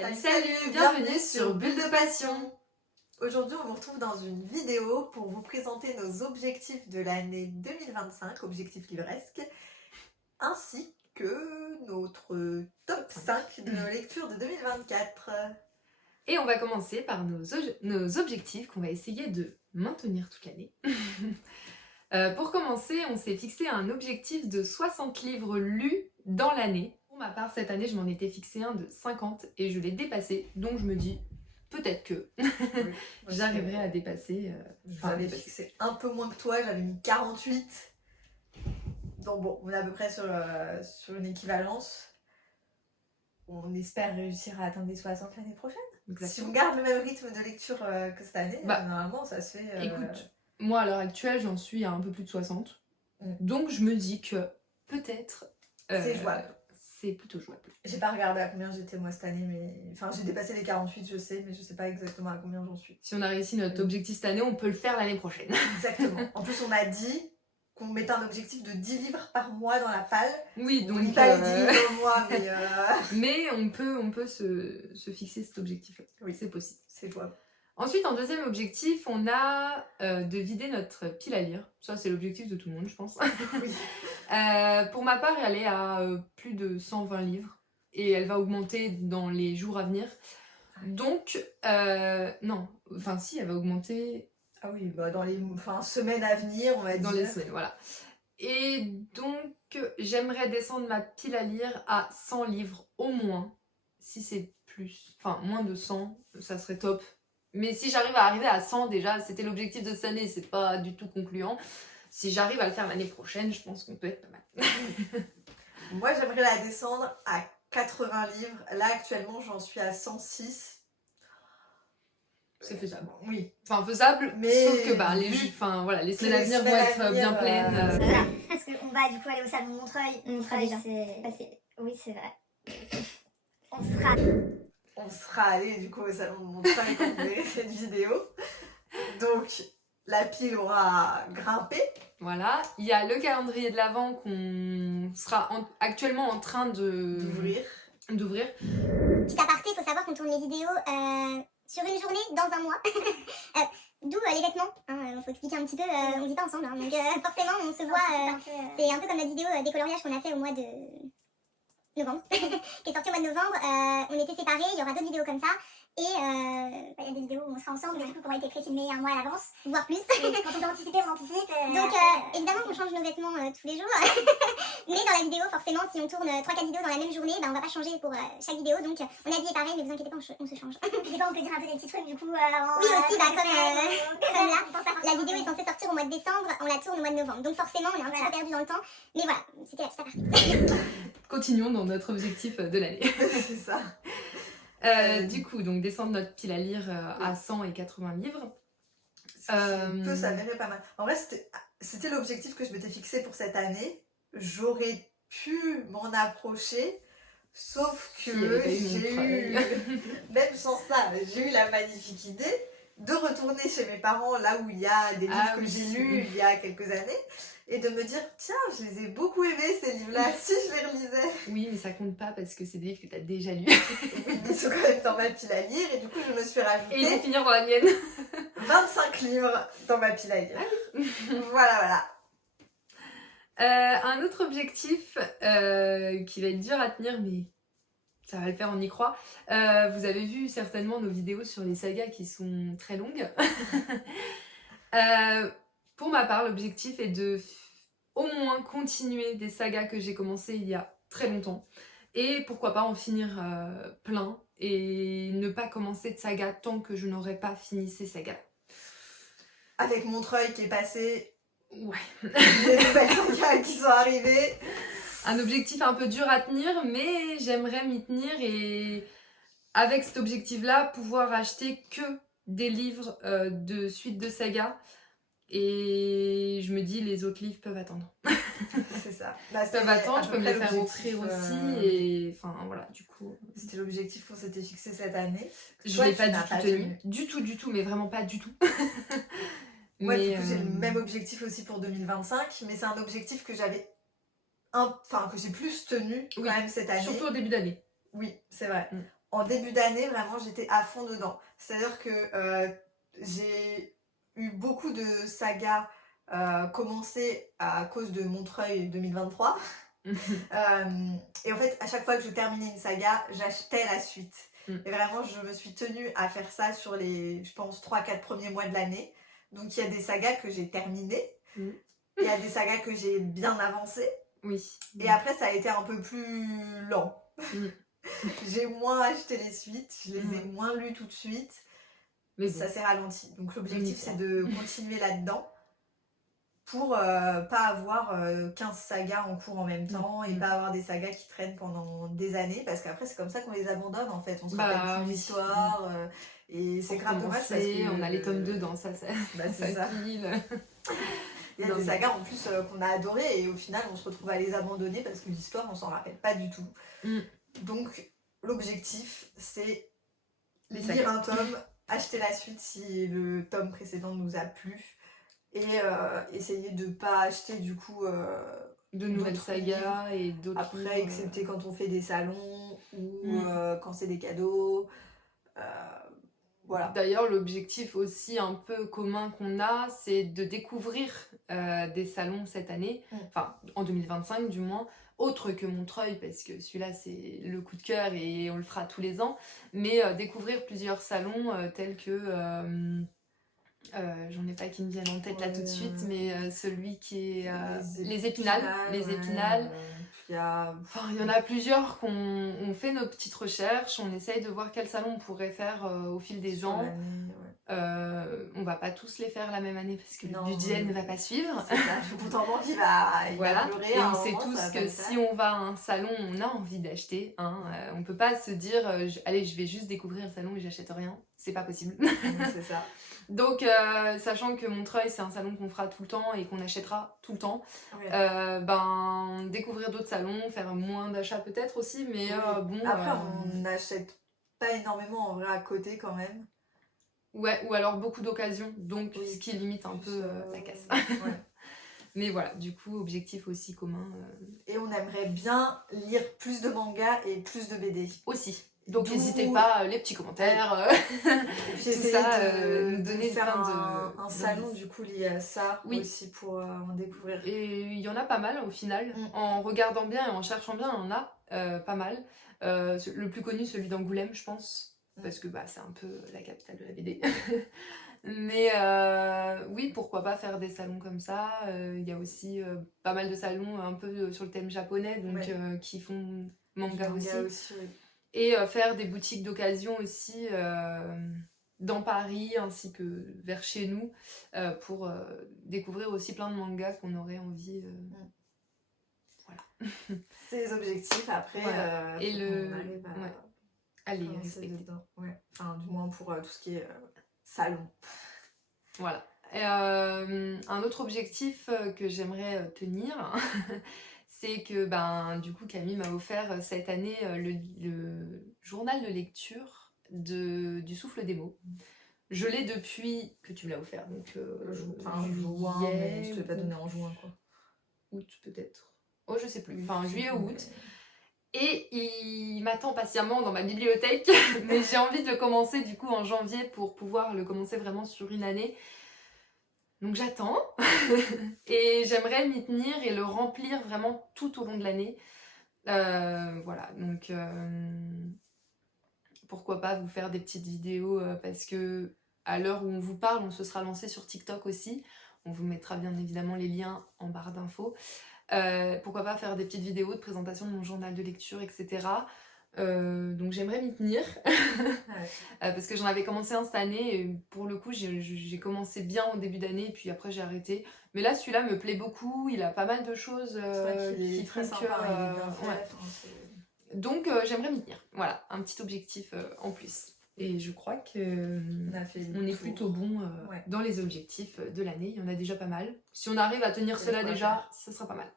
Salut, bienvenue sur Bulle de Passion. Aujourd'hui, on vous retrouve dans une vidéo pour vous présenter nos objectifs de l'année 2025, objectifs livresques, ainsi que notre top 5 de nos lectures de 2024. Et on va commencer par nos objectifs qu'on va essayer de maintenir toute l'année. Pour commencer, on s'est fixé un objectif de 60 livres lus dans l'année. Pour ma part, cette année, je m'en étais fixé un de 50 et je l'ai dépassé. Donc je me dis, peut-être que j'arriverai à dépasser. J'avais fixé un peu moins que toi, j'avais mis 48. Donc bon, on est à peu près sur une équivalence. On espère réussir à atteindre les 60 l'année prochaine. Si on garde le même rythme de lecture que cette année, normalement ça se fait... Écoute, moi à l'heure actuelle, j'en suis à un peu plus de 60. Donc je me dis que peut-être... c'est jouable. C'est plutôt jouable. J'ai pas regardé à combien j'étais moi cette année, mais... Enfin, j'ai dépassé les 48, je sais, mais je sais pas exactement à combien j'en suis. Si on a réussi notre objectif cette année, on peut le faire l'année prochaine. Exactement. En plus, on a dit qu'on mettait un objectif de 10 livres par mois dans la palle. Oui, donc... On lit pas les 10 livres au mois, mais... Mais on peut se fixer cet objectif-là. Oui, c'est possible. C'est jouable. Ensuite, en deuxième objectif, on a de vider notre pile à lire. Ça, c'est l'objectif de tout le monde, je pense. Oui. Pour ma part, elle est à plus de 120 livres. Et elle va augmenter dans les jours à venir. Donc, non. Enfin, si, elle va augmenter... Ah oui, bah dans les semaines à venir, on va dire. Dans les semaines, voilà. Et donc, j'aimerais descendre ma pile à lire à 100 livres au moins. Si c'est plus, enfin moins de 100, ça serait top. Mais si j'arrive à arriver à 100 déjà, c'était l'objectif de cette année, c'est pas du tout concluant. Si j'arrive à le faire l'année prochaine, je pense qu'on peut être pas mal. Moi, j'aimerais la descendre à 80 livres. Là, actuellement, j'en suis à 106. C'est faisable. Oui. Enfin, faisable, mais sauf que les semaines à venir vont être bien pleines. Voilà, parce qu'on va du coup aller au salon de Montreuil. Montreuil, oui, c'est vrai. On sera allé du coup au salon de Montreuil quand vous verrez cette vidéo. Donc, la pile aura grimpé. Voilà, il y a le calendrier de l'Avent qu'on sera actuellement en train d'ouvrir. Petit aparté, il faut savoir qu'on tourne les vidéos sur une journée dans un mois. D'où les vêtements, il faut expliquer un petit peu, on vit pas ensemble, donc forcément on se voit, c'est un peu comme la vidéo des coloriages qu'on a fait au mois de novembre, qui est sortie au mois de novembre, on était séparés, il y aura d'autres vidéos comme ça. Et il y a des vidéos où on sera ensemble, mais du coup qui auront été pré-filmées un mois à l'avance, voire plus. Quand on doit anticiper, on anticipe. Donc évidemment qu'on change nos vêtements tous les jours. Mais dans la vidéo, forcément, si on tourne 3-4 vidéos dans la même journée, on va pas changer pour chaque vidéo. Donc on a dit pareil, mais vous inquiétez pas, on se change. Puis des fois on peut dire un peu des petits trucs du coup. Oui aussi, comme là. La vidéo est censée sortir au mois de décembre, on la tourne au mois de novembre. Donc forcément on est un petit peu perdu dans le temps. Mais voilà, c'était la petite partie. Continuons dans notre objectif de l'année. C'est ça. Du coup, donc descendre notre pile à lire à 100 et 80 livres. Ce peut s'avérer pas mal. En vrai, c'était l'objectif que je m'étais fixé pour cette année. J'aurais pu m'en approcher, sauf que même sans ça, j'ai eu la magnifique idée de retourner chez mes parents, là où il y a des livres que j'ai lus il y a quelques années, et de me dire, tiens, je les ai beaucoup aimés ces livres-là, si je les relisais. Oui, mais ça compte pas parce que c'est des livres que tu as déjà lus. Oui, ils sont quand même dans ma pile à lire, et du coup, je me suis rajouté... Et ils vont finir dans la mienne. 25 livres dans ma pile à lire. Voilà. Un autre objectif qui va être dur à tenir, mais ça va le faire, on y croit. Vous avez vu certainement nos vidéos sur les sagas qui sont très longues. Pour ma part, l'objectif est de au moins continuer des sagas que j'ai commencées il y a très longtemps. Et pourquoi pas en finir plein et ne pas commencer de saga tant que je n'aurai pas fini ces sagas. Avec Montreuil qui est passé... Ouais. Les nouvelles sagas qui sont arrivées. Un objectif un peu dur à tenir, mais j'aimerais m'y tenir et avec cet objectif-là, pouvoir acheter que des livres de suite de saga. Et je me dis, les autres livres peuvent attendre. C'est ça. Peuvent attendre, je peux me les faire offrir aussi. Et enfin, voilà, du coup... C'était l'objectif qu'on s'était fixé cette année. Je ne l'ai pas du tout tenu. Du tout, mais vraiment pas du tout. Moi, du coup, j'ai le même objectif aussi pour 2025, mais c'est un objectif que j'avais... que j'ai plus tenu quand même cette année. Surtout au début d'année. Oui, c'est vrai. en début d'année, vraiment, j'étais à fond dedans. C'est-à-dire que j'ai eu beaucoup de sagas commencées à cause de Montreuil 2023. Et en fait, à chaque fois que je terminais une saga, j'achetais la suite. Et vraiment, je me suis tenue à faire ça sur les, je pense, 3-4 premiers mois de l'année. Donc, il y a des sagas que j'ai terminées. Il y a des sagas que j'ai bien avancées. Oui. Et après, ça a été un peu plus lent. J'ai moins acheté les suites, je les ai moins lues tout de suite. Mais ça s'est ralenti. Donc, l'objectif, c'est de continuer là-dedans pour pas avoir 15 sagas en cours en même temps et pas avoir des sagas qui traînent pendant des années, parce qu'après c'est comme ça qu'on les abandonne en fait, on se rappelle plus l'histoire et c'est grave dommage parce que on a les tomes 2 dans ça c'est ça. Pile. Il y a des sagas en plus qu'on a adorées et au final on se retrouve à les abandonner parce que l'histoire on s'en rappelle pas du tout. Donc l'objectif c'est lire un tome, acheter la suite si le tome précédent nous a plu. Et essayer de pas acheter du coup de nouvelles sagas et d'autres après livres, excepté quand on fait des salons ou quand c'est des cadeaux, voilà. D'ailleurs l'objectif aussi un peu commun qu'on a, c'est de découvrir des salons cette année, enfin en 2025 du moins, autre que Montreuil, parce que celui-là c'est le coup de cœur et on le fera tous les ans, mais découvrir plusieurs salons tels que j'en ai pas qui me viennent en tête là tout de suite, mais celui qui est les Épinals. Il y en a plusieurs qu'on fait nos petites recherches, on essaye de voir quel salon on pourrait faire au fil des ans. On va pas tous les faire la même année parce que le budget ne va pas suivre. C'est ça, je compte en banque, il va pleurer. Et on sait tous que si on va à un salon, on a envie d'acheter. On peut pas se dire allez, je vais juste découvrir le salon et j'achète rien. C'est pas possible. C'est ça. Donc, sachant que Montreuil, c'est un salon qu'on fera tout le temps et qu'on achètera tout le temps, découvrir d'autres salons, faire moins d'achats peut-être aussi, mais bon... Après, on n'achète pas énormément en vrai à côté quand même. Ouais, ou alors beaucoup d'occasions, donc ce qui limite un peu la casse. Mais voilà, du coup, objectif aussi commun. Et on aimerait bien lire plus de mangas et plus de BD. Aussi. Donc n'hésitez pas, les petits commentaires, tout ça, nous donner faire un salon du coup lié à ça aussi pour en découvrir. Et il y en a pas mal au final, en regardant bien et en cherchant bien, il y en a pas mal. Le plus connu, celui d'Angoulême, je pense, parce que c'est un peu la capitale de la BD. Mais oui, pourquoi pas faire des salons comme ça. Il y a aussi pas mal de salons un peu sur le thème japonais, donc qui font manga aussi. Et faire des boutiques d'occasion aussi dans Paris ainsi que vers chez nous pour découvrir aussi plein de mangas qu'on aurait envie. Voilà. C'est les objectifs après. Et on arrive à aller respecter dedans. Enfin, du moins pour tout ce qui est salon. Voilà. Un autre objectif que j'aimerais tenir. C'est que du coup Camille m'a offert cette année le journal de lecture du Souffle des mots. Je l'ai depuis que tu me l'as offert, donc juin, mais je te l'ai pas donné en juin quoi. Août peut-être. Oh je sais plus, enfin juillet ou août. Et il m'attend patiemment dans ma bibliothèque, mais j'ai envie de le commencer du coup en janvier pour pouvoir le commencer vraiment sur une année. Donc j'attends et j'aimerais m'y tenir et le remplir vraiment tout au long de l'année. Voilà, donc pourquoi pas vous faire des petites vidéos parce que à l'heure où on vous parle, on se sera lancé sur TikTok aussi. On vous mettra bien évidemment les liens en barre d'infos. Pourquoi pas faire des petites vidéos de présentation de mon journal de lecture, etc. Donc j'aimerais m'y tenir parce que j'en avais commencé un cette année et pour le coup j'ai commencé bien au début d'année et puis après j'ai arrêté, mais là celui-là me plaît beaucoup, il a pas mal de choses qui font que donc j'aimerais m'y tenir, voilà, un petit objectif en plus et je crois que on est plutôt bon dans les objectifs de l'année, il y en a déjà pas mal, si on arrive à tenir cela déjà, ce sera pas mal.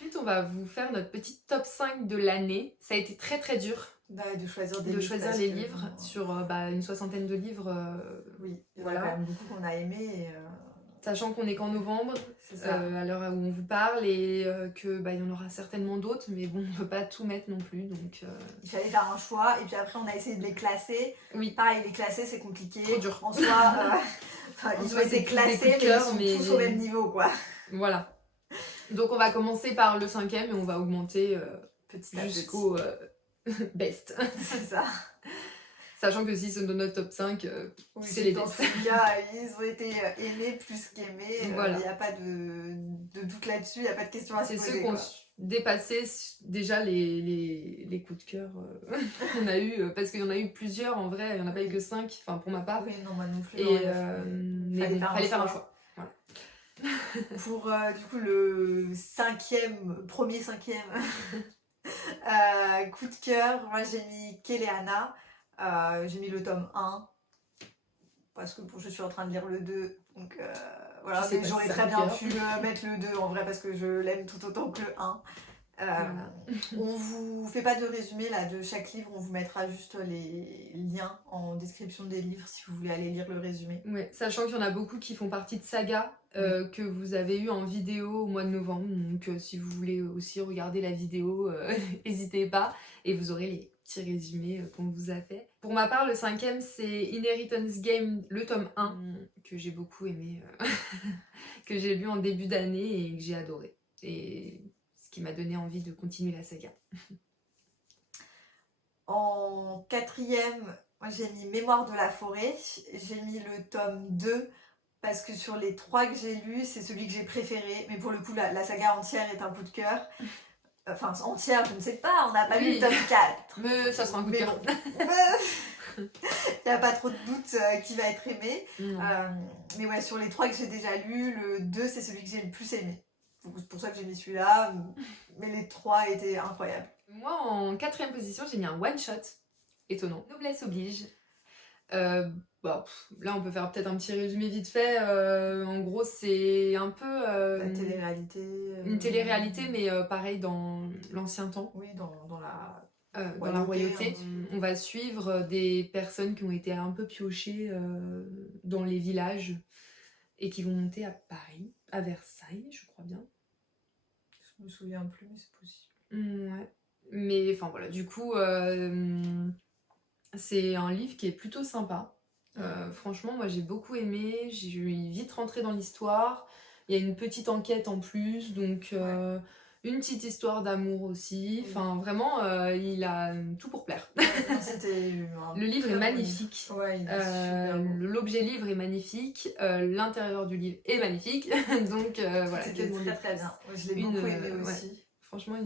Ensuite, on va vous faire notre petit top 5 de l'année. Ça a été très très dur de choisir les livres sur une 60aine de livres. Oui, il y en a quand même beaucoup qu'on a aimé. Sachant qu'on est qu'en novembre, C'est ça. à l'heure où on vous parle, et que il y en aura certainement d'autres, mais bon, on peut pas tout mettre non plus, donc... Il fallait faire un choix, et puis après on a essayé de les classer. Oui. Pareil, les classer c'est compliqué. Trop dur. En soi, ils ont soi, été c'est plus des classés, coups de mais cœur, ils sont tous au même niveau, quoi. Voilà. Donc on va commencer par le 5e et on va augmenter Petit à jusqu'au best. C'est ça. Sachant que si c'est dans notre top 5, Oui, c'est les dans best. tous les cas, ils ont été aimés plus qu'aimés. Il Voilà. n'y a pas de doute là-dessus, il n'y a pas de question à se C'est poser. ceux qui ont Quoi. dépassé déjà les coups de cœur qu'on a eu, parce qu'il y en a eu plusieurs en vrai, il n'y en a pas eu que 5, enfin pour ma part. Oui, non, moi non plus. Et non, mais bon, fallait faire un choix. Voilà. Pour du coup le premier cinquième coup de cœur, moi j'ai mis Kéléana, j'ai mis le tome 1 parce que bon, je suis en train de lire le 2, donc voilà, Je sais mais pas j'aurais si ça très fait bien peur. pu mettre le 2 en vrai parce que je l'aime tout autant que le 1. Voilà. On vous fait pas de résumé là de chaque livre, on vous mettra juste les liens en description des livres si vous voulez aller lire le résumé. Ouais, sachant qu'il y en a beaucoup qui font partie de saga que vous avez eu en vidéo au mois de novembre, donc si vous voulez aussi regarder la vidéo, n'hésitez pas et vous aurez les petits résumés qu'on vous a fait. Pour ma part, le 5e c'est Inheritance Game, le tome 1, que j'ai beaucoup aimé, que j'ai lu en début d'année et que j'ai adoré. Et ce qui m'a donné envie de continuer la saga. En 4e, moi j'ai mis Mémoire de la forêt, j'ai mis le tome 2 parce que sur les 3 que j'ai lus, c'est celui que j'ai préféré, mais pour le coup la saga entière est un coup de cœur. Enfin entière, je ne sais pas, on n'a pas lu le tome 4. Mais ça sera un coup de Mais cœur. bon. Il n'y a pas trop de doute qui va être aimé. Mais ouais, sur les 3 que j'ai déjà lus, le 2 c'est celui que j'ai le plus aimé. C'est pour ça que j'ai mis celui-là, mais les 3 étaient incroyables. Moi, en 4e position, j'ai mis un one-shot. Étonnant. Noblesse oblige. Là, on peut faire peut-être un petit résumé vite fait. En gros, c'est un peu... La télé-réalité. Une télé-réalité, mais pareil dans l'ancien temps. Oui, dans la... Dans la royauté. On va suivre des personnes qui ont été un peu piochées dans les villages et qui vont monter à Paris, à Versailles, je crois bien. Je me souviens plus, mais c'est possible. Ouais. Mais enfin voilà, du coup, c'est un livre qui est plutôt sympa. Franchement, moi j'ai beaucoup aimé, j'ai vite rentré dans l'histoire. Il y a une petite enquête en plus, donc une petite histoire d'amour aussi. Enfin vraiment, il a tout pour plaire. Le livre est magnifique. Ouais, il est super beau. L'objet livre est magnifique, l'intérieur du livre est magnifique. Donc voilà. C'était très bien. Je l'ai beaucoup aimé aussi. Franchement,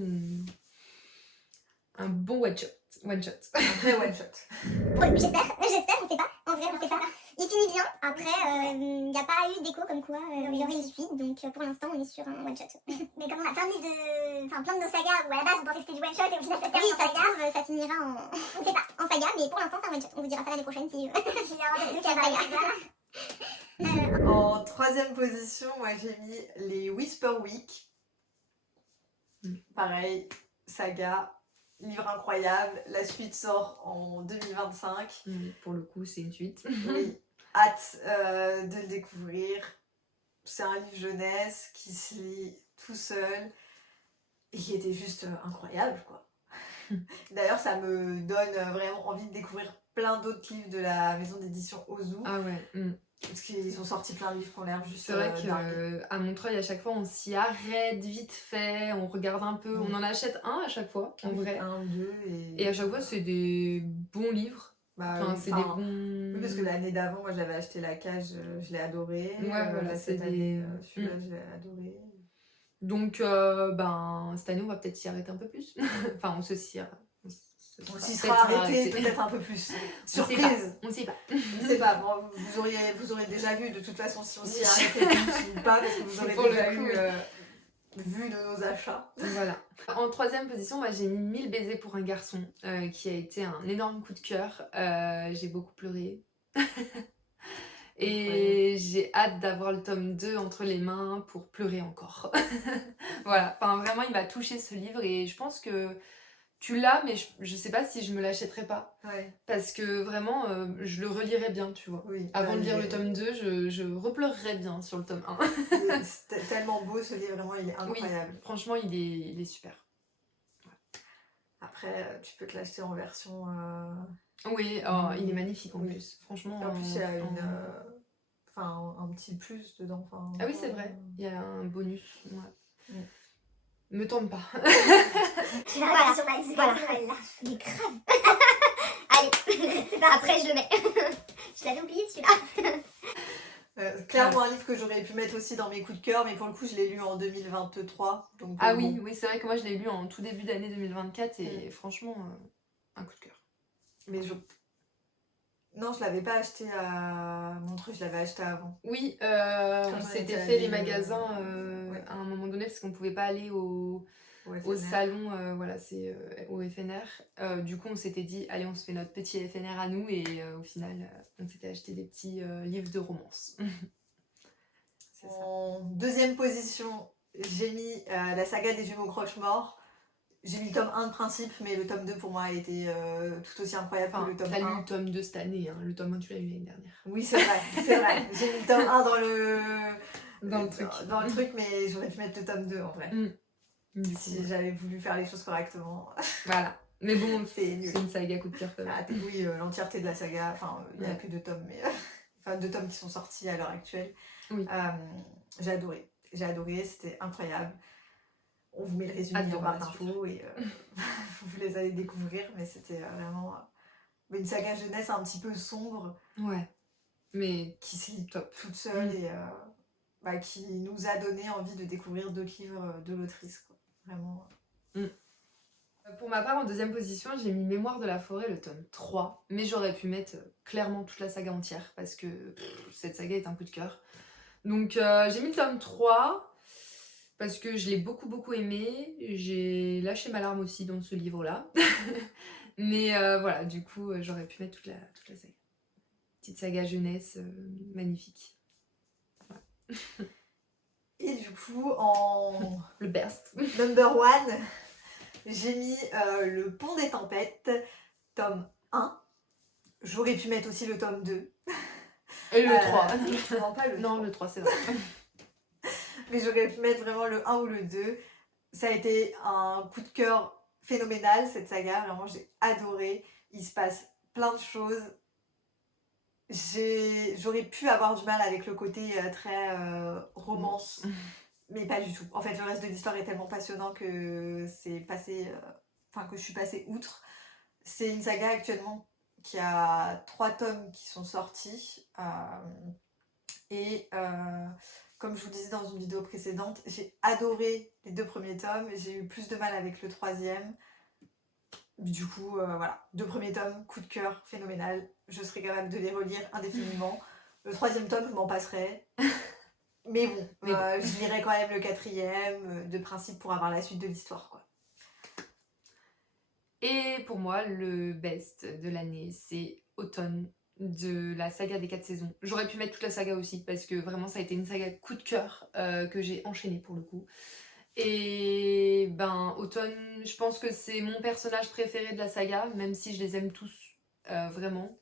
un bon one shot. Un vrai one shot. Bon, j'espère, on sait pas. En vrai, on sait pas. Il finit bien. Après, il n'y a pas eu d'écho comme quoi il y aurait une suite. Donc pour l'instant, on est sur un one shot. Mais comme on a plein de livres plein de nos sagas où à la base on pensait que c'était du one shot et au final ça se termine en saga, ça finira en. On sait pas, en saga, mais pour l'instant c'est un one shot. On vous dira ça l'année prochaine si il y a un saga. En 3e position, moi j'ai mis les Whisper Week. Pareil, saga. Livre incroyable, la suite sort en 2025. Pour le coup, c'est une suite. Oui, hâte de le découvrir. C'est un livre jeunesse qui se lit tout seul et qui était juste incroyable, quoi. D'ailleurs, ça me donne vraiment envie de découvrir plein d'autres livres de la maison d'édition Ozu. Ah ouais. Parce qu'ils ont sorti plein de livres qui ont l'air juste c'est vrai qu'à Montreuil, à chaque fois, on s'y arrête vite fait, on regarde un peu, on en achète un à chaque fois, en vrai. Un, deux, et à chaque fois, c'est des bons livres. C'est des bons... Oui, parce que l'année d'avant, moi j'avais acheté La Cage, je l'ai adoré. Ouais, voilà, cette année, celui-là, je l'ai adoré. Donc, cette année, on va peut-être s'y arrêter un peu plus. Enfin, on se s'y On s'y sera arrêté peut-être un peu plus. Surprise. On sait pas. On sait pas. Bon, vous aurez déjà vu de toute façon si on s'y arrêtait plus ou pas, parce que vous aurez déjà vu de nos achats. Voilà. En 3e position, moi j'ai mis 1000 baisers pour un garçon, qui a été un énorme coup de cœur. J'ai beaucoup pleuré. Et j'ai hâte d'avoir le tome 2 entre les mains pour pleurer encore. Voilà. Enfin, vraiment, il m'a touché ce livre et je pense que tu l'as, mais je sais pas si je me l'achèterais pas. Ouais. Parce que vraiment, je le relirais bien, tu vois. Oui. Avant de lire il le est- tome 2, je repleurerais bien sur le tome 1. C'est tellement beau ce livre, vraiment, il est incroyable. Franchement, il est super. Après, tu peux te l'acheter en version. Oui, il est magnifique en Oui. plus. Franchement. En plus, il y a en- un petit plus dedans. Ah oui, c'est vrai. Il y a un bonus. Ouais. Mm. Me tente pas. Tu vas voilà. Sur ma liste. Voilà. Il est grave. Allez, c'est pas après, je le mets. Je l'avais oublié celui-là. Clairement un livre que j'aurais pu mettre aussi dans mes coups de cœur, mais pour le coup je l'ai lu en 2023. Donc, Ah bon. oui, c'est vrai que moi je l'ai lu en tout début d'année 2024 et franchement, un coup de cœur. Mais non, je l'avais pas acheté à Montreux, je l'avais acheté avant. Oui, Quand on on s'était était fait les allés, magasins ouais. à un moment donné parce qu'on pouvait pas aller au salon, voilà, c'est au FNR. Du coup, on s'était dit, allez, on se fait notre petit FNR à nous et au final, on s'était acheté des petits livres de romance. C'est ça. En deuxième position, j'ai mis la saga des jumeaux Croche-Mort. J'ai mis le tome 1 de principe, mais le tome 2 pour moi a été tout aussi incroyable que le tome 1. T'as lu le tome 2 cette année, hein. Le tome 1 tu l'as lu l'année dernière. Oui, c'est vrai, c'est vrai. J'ai mis le tome 1 Dans le truc. Dans le truc, mais j'aurais pu mettre le tome 2 en vrai. Du coup, Si j'avais voulu faire les choses correctement. Voilà. Mais bon, c'est nul. C'est une saga coup de cœur quand même. Ah, oui, l'entièreté de la saga, enfin, il n'y a que 2 tomes, mais enfin 2 tomes qui sont sortis à l'heure actuelle. Oui. J'ai adoré, c'était incroyable. On vous met le résumé en barre d'infos et vous les allez découvrir, mais c'était vraiment une saga jeunesse un petit peu sombre. Ouais, mais qui se lit top. toute seule et qui nous a donné envie de découvrir d'autres livres de l'autrice, quoi. Vraiment. Pour ma part, en deuxième position, j'ai mis Mémoire de la forêt, le tome 3. Mais j'aurais pu mettre clairement toute la saga entière parce que cette saga est un coup de cœur. Donc j'ai mis le tome 3 parce que je l'ai beaucoup aimé. J'ai lâché ma larme aussi dans ce livre-là. Mais voilà, du coup, j'aurais pu mettre toute la saga. Petite saga jeunesse magnifique. Voilà. Et du coup, en le best. number 1, j'ai mis Le Pont des Tempêtes, tome 1. J'aurais pu mettre aussi le tome 2. Et le 3. Non, pas le 3. Non, le 3, c'est vrai. Mais j'aurais pu mettre vraiment le 1 ou le 2. Ça a été un coup de cœur phénoménal, cette saga. Vraiment, j'ai adoré. Il se passe plein de choses. J'aurais pu avoir du mal avec le côté très romance, mais pas du tout. En fait, le reste de l'histoire est tellement passionnant que c'est passé, que je suis passée outre. C'est une saga actuellement qui a 3 tomes qui sont sortis. Comme je vous disais dans une vidéo précédente, j'ai adoré les 2 premiers tomes. J'ai eu plus de mal avec le 3e. Du coup, voilà, 2 premiers tomes, coup de cœur, phénoménal. Je serais capable de les relire indéfiniment. Le 3e tome, je m'en passerai. Mais bon, je lirai quand même le 4e de principe pour avoir la suite de l'histoire, quoi. Et pour moi, le best de l'année, c'est Automne de la saga des 4 saisons. J'aurais pu mettre toute la saga aussi parce que vraiment ça a été une saga coup de cœur que j'ai enchaînée pour le coup. Et Automne, je pense que c'est mon personnage préféré de la saga, même si je les aime tous vraiment.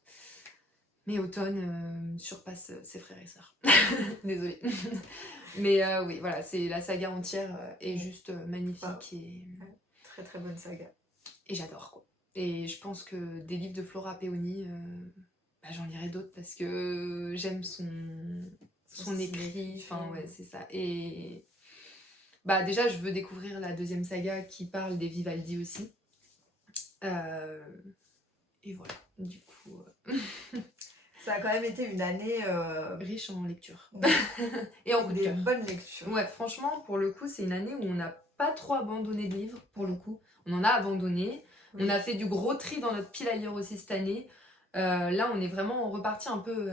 Mais Automne surpasse ses frères et sœurs. Désolée. Mais oui, voilà, c'est la saga entière est juste magnifique et très très bonne saga. Et j'adore quoi. Et je pense que des livres de Flora Peoni, j'en lirai d'autres parce que j'aime son écrit. Enfin ouais, c'est ça. Et déjà, je veux découvrir la 2e saga qui parle des Vivaldi aussi. Et voilà, du coup... Ça a quand même été une année... riche en lecture. Ouais. Et en coup de des cœur. bonnes lectures. Ouais, franchement, pour le coup, c'est une année où on n'a pas trop abandonné de livres, pour le coup. On en a abandonné. Oui. On a fait du gros tri dans notre pile à lire aussi cette année. Là, on est vraiment reparti un peu...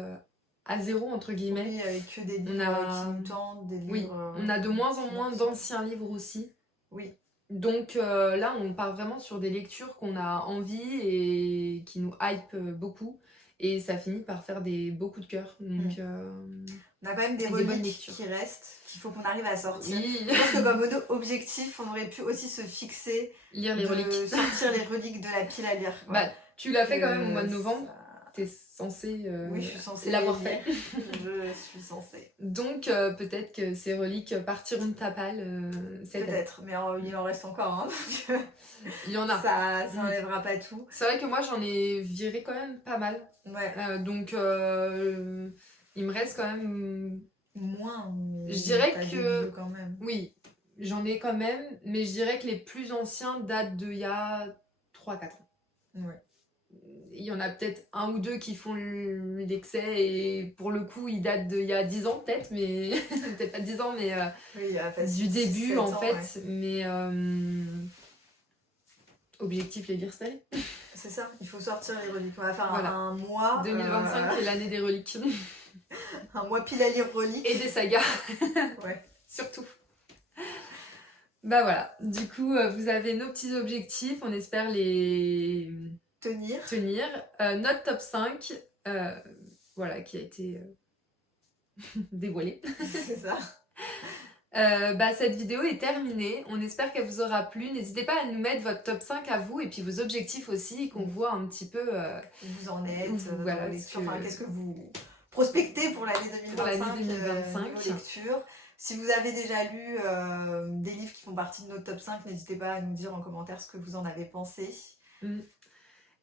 à zéro entre guillemets. Oui, avec que des livres qui nous tentent, des livres... Oui, on a de moins en moins d'anciens livres aussi. Oui. Donc là, on part vraiment sur des lectures qu'on a envie et qui nous hype beaucoup. et ça finit par faire beaucoup de cœurs. Donc, On a quand même des Et des bonnes reliques lectures. qui restent, qu'il faut qu'on arrive à sortir. oui, Je pense que comme objectif, on aurait pu aussi se fixer lire les de reliques. sortir les reliques de la pile à lire. quoi. Bah, tu l'as fait quand même au Que mois de novembre. ça- T'es censé Oui, je suis censée l'avoir les fait. lire. Je suis censée. Donc peut-être que ces reliques partiront de ta palle cette année. Peut-être, mais il en reste encore. Hein, donc, Il y en a. ça n'enlèvera pas tout. C'est vrai que moi j'en ai viré quand même pas mal. Ouais. Donc il me reste quand même... Moins. Je dirais t'as des que- vieux quand même. Oui, j'en ai quand même, mais je dirais que les plus anciens datent d'il y a 3-4 ans. Ouais. Il y en a peut-être un ou deux qui font l'excès et pour le coup ils datent d'il y a 10 ans peut-être, mais peut-être pas 10 ans, mais Oui, il y a du facile début 6-7 en ans, fait. ouais. Mais objectif les lire cette année. C'est ça, il faut sortir les reliques. On va faire Voilà. un mois. 2025 qui est l'année des reliques Un mois pile à lire reliques. et des sagas. Ouais. Surtout. Bah voilà, du coup vous avez nos petits objectifs, on espère les Tenir. tenir. Notre top 5, voilà, qui a été dévoilé. C'est ça. Bah, cette vidéo est terminée, on espère qu'elle vous aura plu. N'hésitez pas à nous mettre votre top 5 à vous et puis vos objectifs aussi, qu'on voit un petit peu Où vous en êtes. Voilà, dans vos lectures. que- Enfin, qu'est-ce que vous prospectez pour l'année 2025, Pour l'année 2025. niveau lecture. Si vous avez déjà lu des livres qui font partie de notre top 5, n'hésitez pas à nous dire en commentaire ce que vous en avez pensé.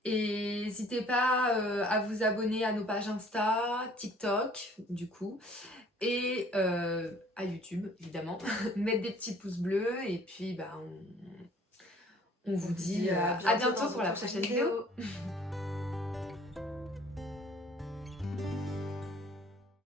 Et n'hésitez pas à vous abonner à nos pages Insta, TikTok, du coup, et à YouTube, évidemment. Mettre des petits pouces bleus, et puis bah, on vous dit à bientôt dans pour une la prochaine prochaine vidéo.